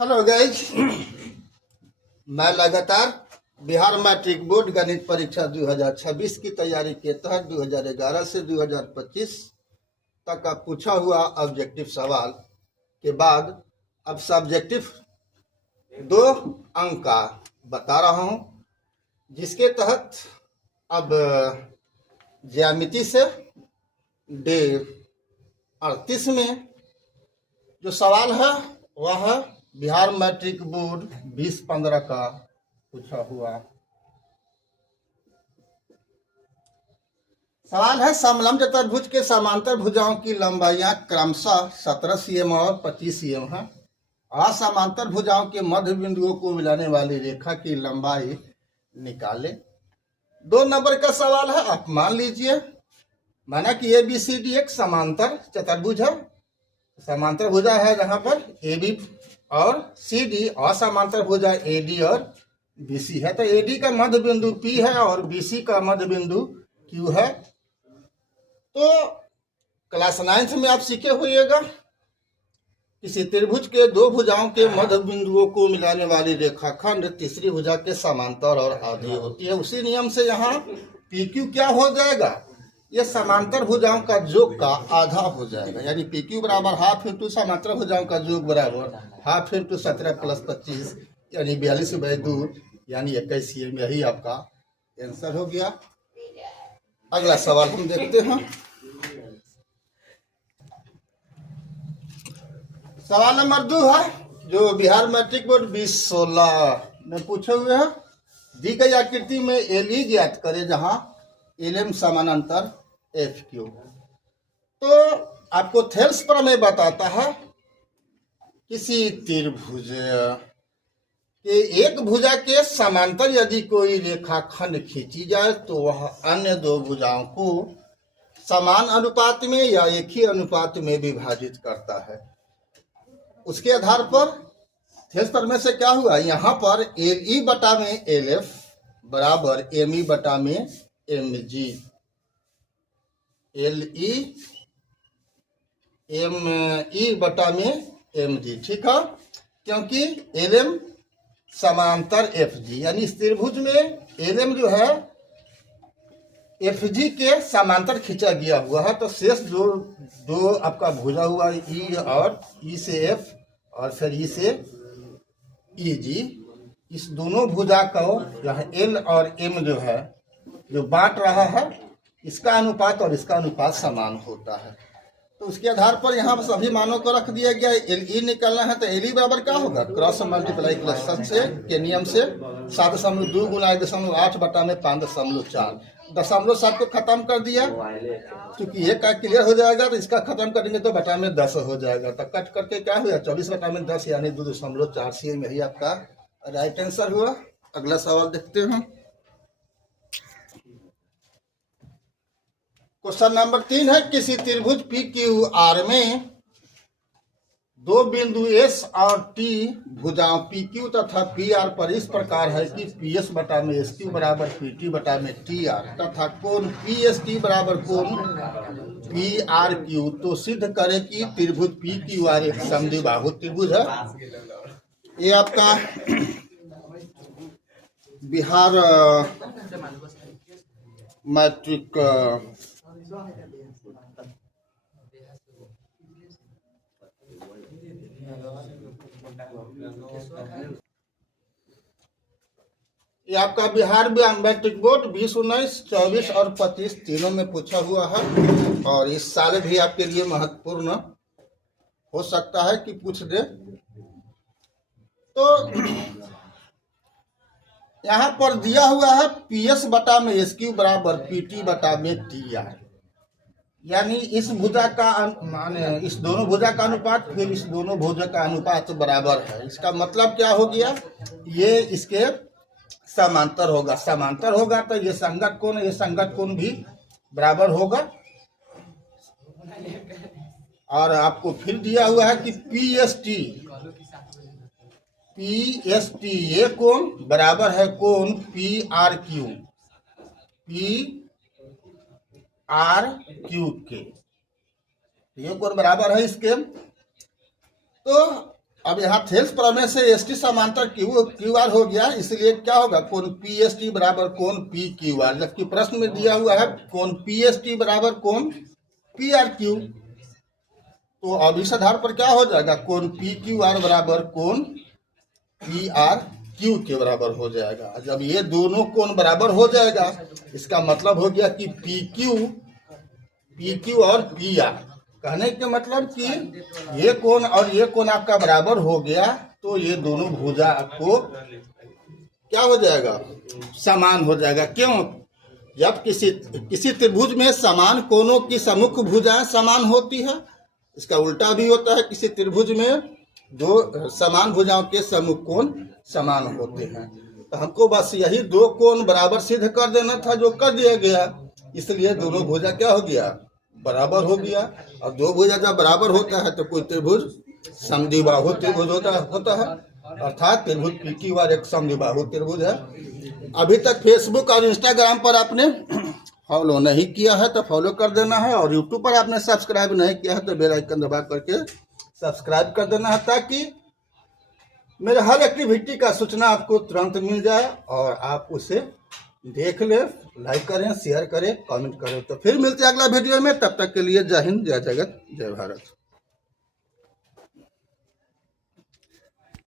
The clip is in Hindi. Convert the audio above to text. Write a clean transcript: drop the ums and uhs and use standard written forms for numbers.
Hello guys. मैं लगातार बिहार मैट्रिक बोर्ड गणित परीक्षा 2026 की तैयारी के तहत 2011 से 2025 तक का पूछा हुआ ऑब्जेक्टिव सवाल के बाद अब सब्जेक्टिव 2 अंक का बता रहा हूं, जिसके तहत अब ज्यामिति से डे 38 में जो सवाल है वह है बिहार मैट्रिक बोर्ड 2015 का पूछा हुआ सवाल है। समलंब चतुर्भुज के समांतर भुजाओं की लंबाइयां क्रमशः 17 cm और 25 cm है। असमांतर भुजाओं के मध्य बिंदुओं को मिलाने वाली रेखा की लंबाई निकालें। 2 नंबर का सवाल है। आप मान लीजिए माना कि ABCD एक समांतर चतुर्भुज है। समांतर भुजा है जहां पर AB और CD असमांतर भुजा AD और BC है। तो AD का मध्य बिंदु P है और BC का मध्य बिंदु Q है। तो क्लास 9 में आप सीखे होइएगा किसी त्रिभुज के 2 भुजाओं के मध्य बिंदुओं को मिलाने वाली रेखाखंड तीसरी भुजा के समांतर और आधी होती है। उसी नियम से यहाँ PQ क्या हो जाएगा, ये समांतर भुजाओं का योग का आधा हो जाएगा। यानी PQ बराबर हाफ इंटू समांतर भुजाओं का योग बराबर हाफ इंटू 17 + 25 यानी 42/2 यानी 21 cm। यही आपका आंसर हो गया। अगला सवाल हम देखते हैं। सवाल नंबर 2 है जो बिहार मैट्रिक बोर्ड 2016 में पूछे हुए हैं। दी गई आकृति में LE ज्ञात करें जहां LM समानांतर FQ। तो आपको थेल्स प्रमेय बताता है किसी त्रिभुज के एक भुजा के समांतर यदि कोई रेखाखंड खींची जाए तो वह अन्य 2 भुजाओं को समान अनुपात में या एक ही अनुपात में विभाजित करता है। उसके आधार पर थेल्स प्रमेय से क्या हुआ, यहाँ पर LE बटा में LF बराबर ME बटा में MG। LE ME बटा में MG, ठीक है, क्योंकि LM समांतर FG यानी इस त्रिभुज में LM जो है FG के समांतर खींचा गया हुआ है। तो शेष जो 2 आपका भुजा हुआ E और E से F और फिर E से EG, इस दोनों भुजा को यह L और M जो है जो बांट रहा है, इसका अनुपात और इसका अनुपात समान होता है। तो उसके आधार पर यहाँ पर सभी मानों को रख दिया गया। LE निकालना है तो LE बराबर क्या होगा, क्रॉस मल्टीप्लाई प्लस से के नियम से 7.2 गुना 1.8 बटा में 5.4 0.7 को खत्म कर दिया। क्योंकि ये का क्लियर हो जाएगा तो इसका खत्म करेंगे तो बटा में 10 हो जाएगा। तो कट करके क्या हुआ 24 बटा में 10 यानी 2.4 cm। यही आपका राइट आंसर हुआ। अगला सवाल देखते हैं। क्वेश्चन नंबर 3 है किसी त्रिभुज PQR में 2 बिंदु S और T भुजाओं PQ तथा PR पर इस प्रकार है कि PS बटा में SQ बराबर PT बटा में TR तथा कोण PST बराबर कोण PRQ। तो सिद्ध करें कि त्रिभुज PQR एक समद्विबाहु त्रिभुज है। ये आपका बिहार मैट्रिक ये आपका बिहार मैट्रिक बोर्ड 20, 19, 24 और 25 तीनों में पूछा हुआ है। और इस साल भी आपके लिए महत्वपूर्ण हो सकता है कि पूछ दे। तो यहाँ पर दिया हुआ है PS बटा में SQ बराबर PT बटा में TR। यानी इस भुजा का माने इस दोनों भुजा का अनुपात फिर इस दोनों भुजा का अनुपात बराबर है। इसका मतलब क्या हो गया, ये इसके समांतर होगा। समांतर होगा तो ये संगत कोण ये संगत कोण भी बराबर होगा। और आपको फिर दिया हुआ है कि PST ये कोण बराबर है कोण PRQ के। ये कोण बराबर है इसके। तो अब यहाँ थेल्स प्रमेय से एस टी समांतर क्यू आर हो गया, इसलिए क्या होगा, कोण पी एस टी बराबर कोण पी क्यू आर, जबकि प्रश्न में दिया हुआ है कोण पी एस टी बराबर कोण पी आर क्यू। तो अब इस आधार पर क्या हो जाएगा, कोण पी क्यू आर बराबर कोण पी आर क्यू के बराबर हो जाएगा। जब ये दोनों कोण बराबर हो जाएगा, इसका मतलब हो गया कि पी क्यू और पी आर, कहने के मतलब कि ये कोण और ये कोण आपका बराबर हो गया, तो ये दोनों भुजा आपको क्या हो जाएगा, समान हो जाएगा। क्यों, जब किसी त्रिभुज में समान कोणों की सम्मुख भुजाएं समान होती है, इसका उल्टा भी होता है, किसी त्रिभुज में दो समान भुजाओं के सम्मुख कोण समान होते हैं। तो हमको बस यही दो कोण बराबर सिद्ध कर देना था, जो कर दिया गया, इसलिए दोनों भुजा क्या हो गया, बराबर हो गया। और दो भुजा जब बराबर होता है तो कोई त्रिभुज समद्विबाहु त्रिभुज होता है, अर्थात त्रिभुज पी क्यू आर एक समद्विबाहु त्रिभुज है। अभी तक फेसबुक और इंस्टाग्राम पर आपने फॉलो नहीं किया है तो फॉलो कर देना है, और यूट्यूब पर आपने सब्सक्राइब नहीं किया है तो बेल आइकन दबा करके सब्सक्राइब कर देना है, ताकि मेरे हर एक्टिविटी का सूचना आपको तुरंत मिल जाए और आप उसे देख ले, लाइक करें, शेयर करें, कमेंट करें। तो फिर मिलते हैं अगला वीडियो में, तब तक के लिए जय हिंद, जय जगत, जय भारत।